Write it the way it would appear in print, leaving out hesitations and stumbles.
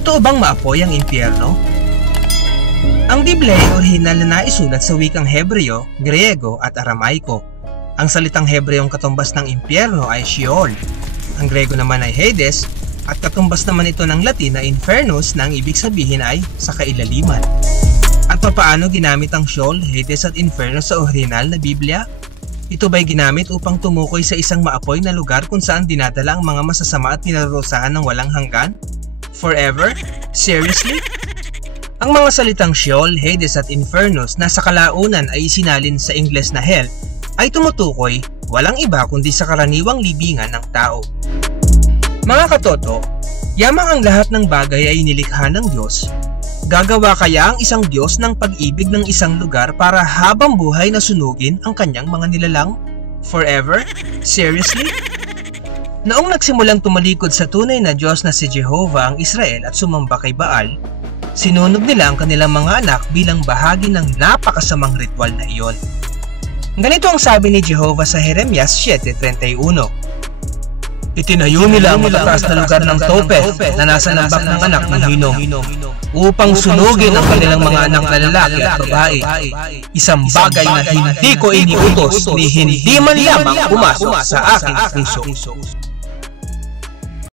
Totoo bang maapoy ang impyerno? Ang Biblia ay orihinal na naisulat sa wikang Hebreo, Griego at Aramaiko. Ang salitang Hebreong katumbas ng impyerno ay Sheol. Ang Griego naman ay Hades at katumbas naman ito ng Latin na Infernus na ang ibig sabihin ay sa kailaliman. At papaano ginamit ang Sheol, Hades at Infernus sa orihinal na Biblia? Ito ba'y ginamit upang tumukoy sa isang maapoy na lugar kung saan dinadala ang mga masasama at pinarurusahan ng walang hanggan? Forever? Seriously? Ang mga salitang Sheol, Hades at Infernus na sa kalaunan ay isinalin sa Ingles na Hell ay tumutukoy walang iba kundi sa karaniwang libingan ng tao. Mga katoto, yamang ang lahat ng bagay ay nilikha ng Diyos. Gagawa kaya ang isang Diyos ng pag-ibig ng isang lugar para habang buhay na sunugin ang kanyang mga nilalang? Forever? Seriously? Noong nagsimulang tumalikod sa tunay na Diyos na si Jehovah ang Israel at sumamba kay Baal, sinunog nila ang kanilang mga anak bilang bahagi ng napakasamang ritual na iyon. Ganito ang sabi ni Jehovah sa Jeremias 7:31. Itinayo nila ang matataas na lugar ng Tophet na nasa lambak ng anak ng Hinnom upang sunugin ang kanilang mga anak na lalaki at babae, isang bagay na hindi ko iniutos ni hindi man lamang pumasok sa aking puso.